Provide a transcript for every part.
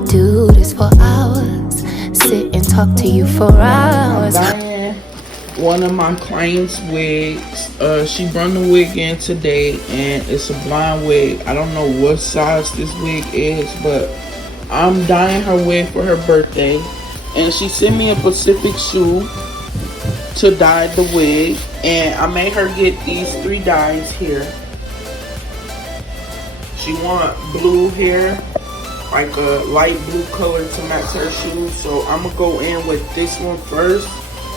could do this for hours. Sit and talk to you for hours. I'm one of my clients' wigs. She brought the wig in today, and it's a blonde wig. I don't know what size this wig is, but I'm dyeing her wig for her birthday. And she sent me a Pacific shoe to dye the wig, and I made her get these 3 dyes here. She want blue hair, like a light blue color to match her shoes. So I'm gonna go in with this one first.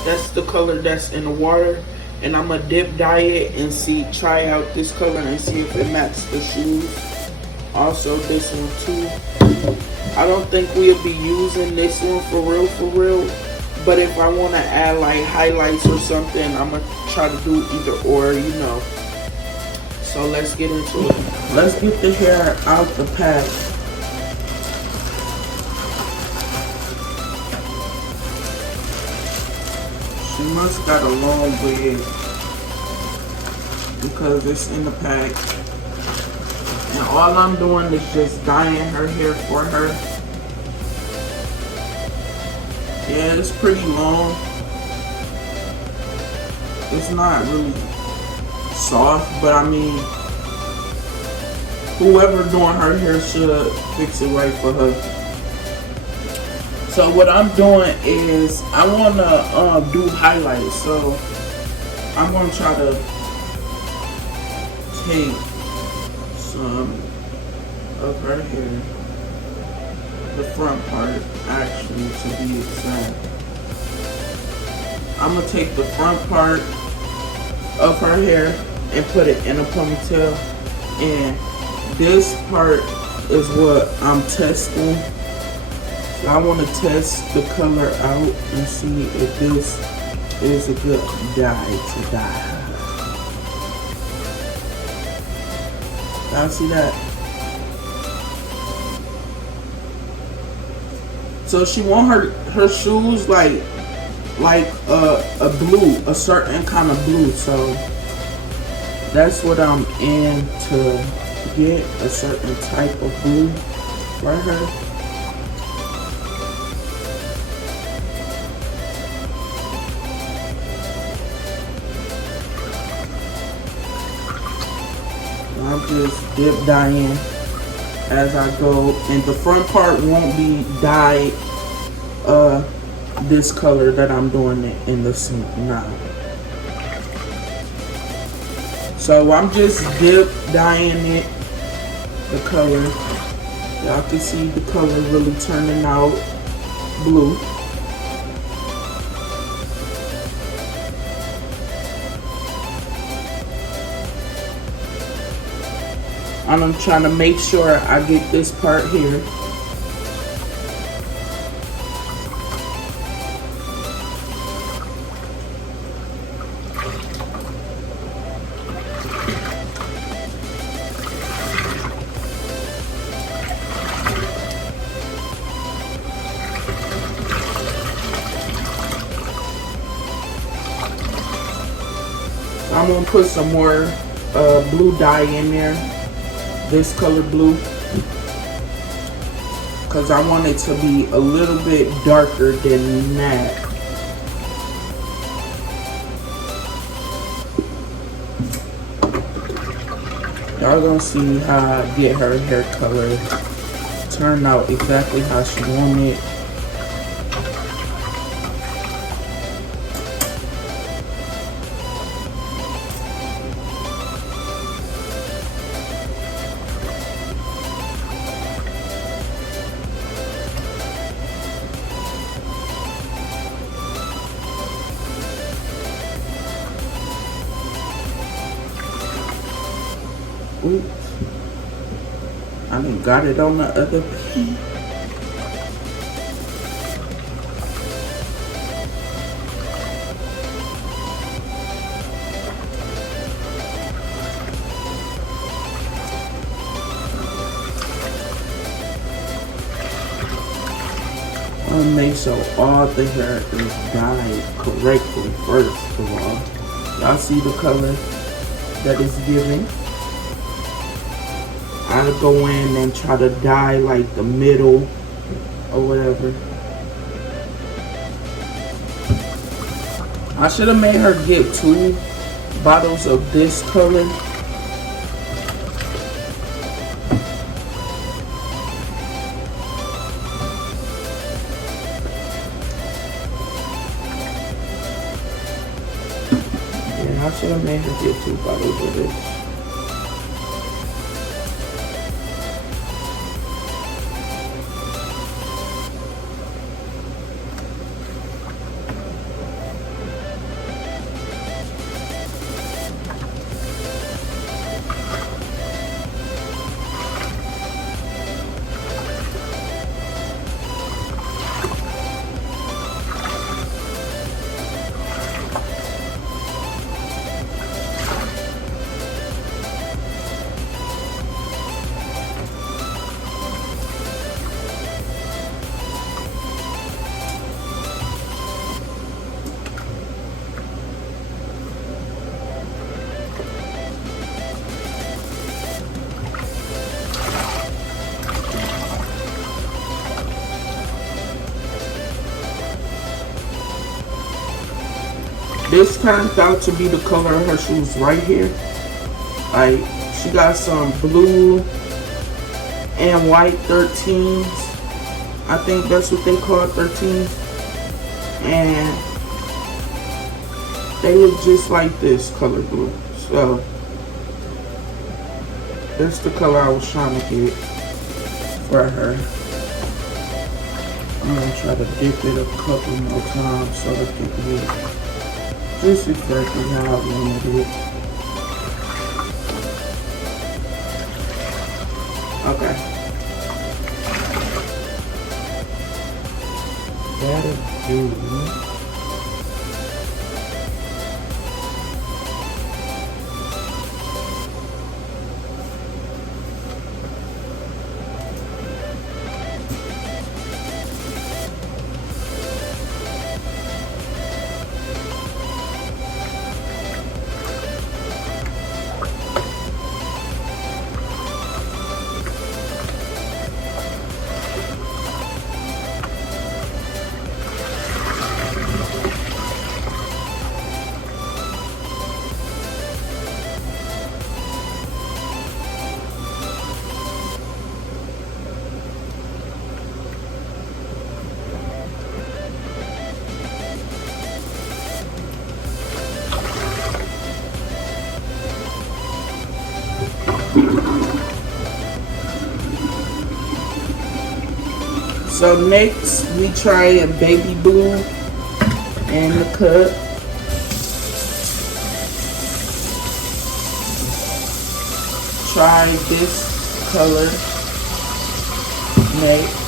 That's the color that's in the water, and I'm gonna dip dye it and try out this color and see if it matches the shoes. Also this one too. I don't think we'll be using this one for real, but if I want to add like highlights or something, I'm gonna try to do either or, you know. So let's get into it. Let's get the hair out the pack. She must got a long wig because it's in the pack. And all I'm doing is just dyeing her hair for her. Yeah, it's pretty long. It's not really soft, but I mean, whoever doing her hair should fix it right for her. So what I'm doing is I want to do highlights. So I'm going to try to take some of her hair, the front part actually to be exact. I'm going to take the front part of her hair and put it in a ponytail, and this part is what I'm testing. I want to test the color out and see if this is a good dye to dye. Y'all see that? So she want her shoes like a blue, a certain kind of blue. So that's what I'm in to get, a certain type of blue for her. I'm just dip dyeing as I go, and the front part won't be dyed this color that I'm doing it in the sink now. So I'm just dip dyeing it, the color. Y'all can see the color really turning out blue. And I'm trying to make sure I get this part here. I'm gonna put some more blue dye in there. This color blue, because I want it to be a little bit darker than that. Y'all gonna see how I get her hair color turn out exactly how she wanted. Oops. I done got it on the other piece. I want to make sure all the hair is dyed correctly first of all. Y'all see the color that it's giving? I go in and try to dye like the middle or whatever. I should have made her get 2 bottles of this color. Yeah, I should have made her get 2 bottles of this. This turns out to be the color of her shoes right here. Like, she got some blue and white 13s. I think that's what they call 13s. And they look just like this color blue. So, that's the color I was trying to get for her. I'm going to try to dip it a couple more times so that it can get just exactly how I wanted it. Okay. That'll do. So next we try a baby blue in the cup. Try this color next.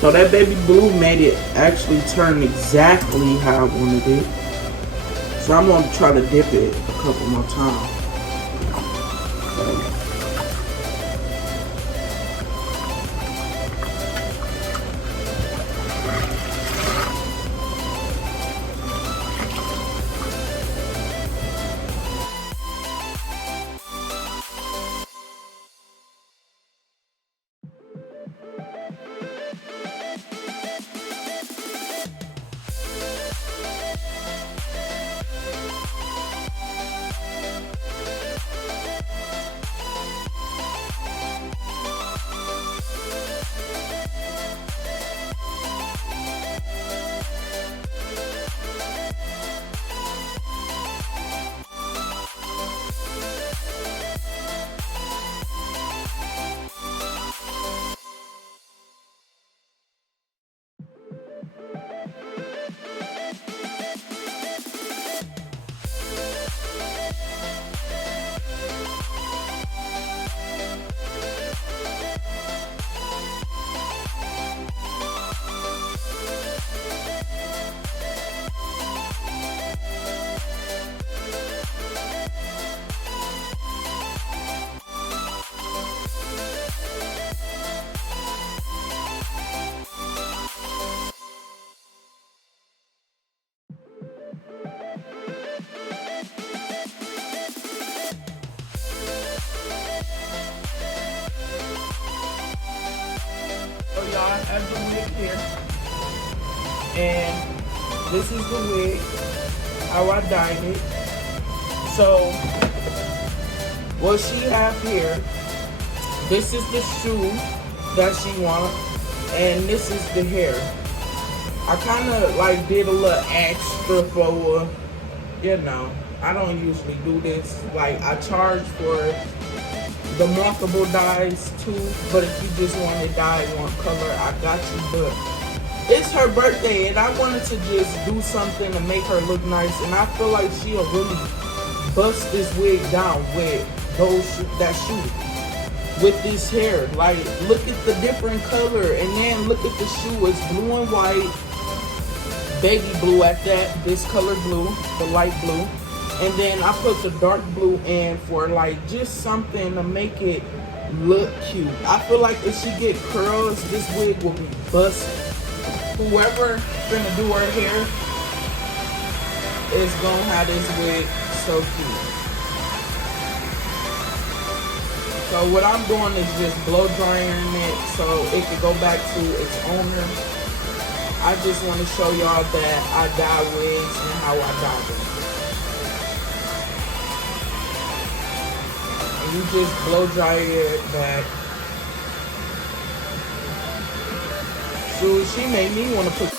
So that baby blue made it actually turn exactly how I wanted it. So I'm going to try to dip it a couple more times. here. And this is the wig, how I dyed it. So what she have here, this is the shoe that she want, and this is the hair. I kind of like did a little extra for, you know, I don't usually do this. Like, I charge for the multiple dyes too, but if you just want to dye one color, I got you. But it's her birthday, and I wanted to just do something to make her look nice, and I feel like she'll really bust this wig down with that shoe, with this hair. Like, look at the different color, and then look at the shoe. It's blue and white, baby blue at that, this color blue, the light blue, and then I put the dark blue in for like just something to make it look cute. I feel like if she get curls, this wig will be busted. Whoever gonna do her hair is gonna have this wig so cute. So what I'm doing is just blow drying it so it can go back to its owner. I just want to show y'all that I dye wigs and how I dye them. And you just blow dry it back. So she made me want to put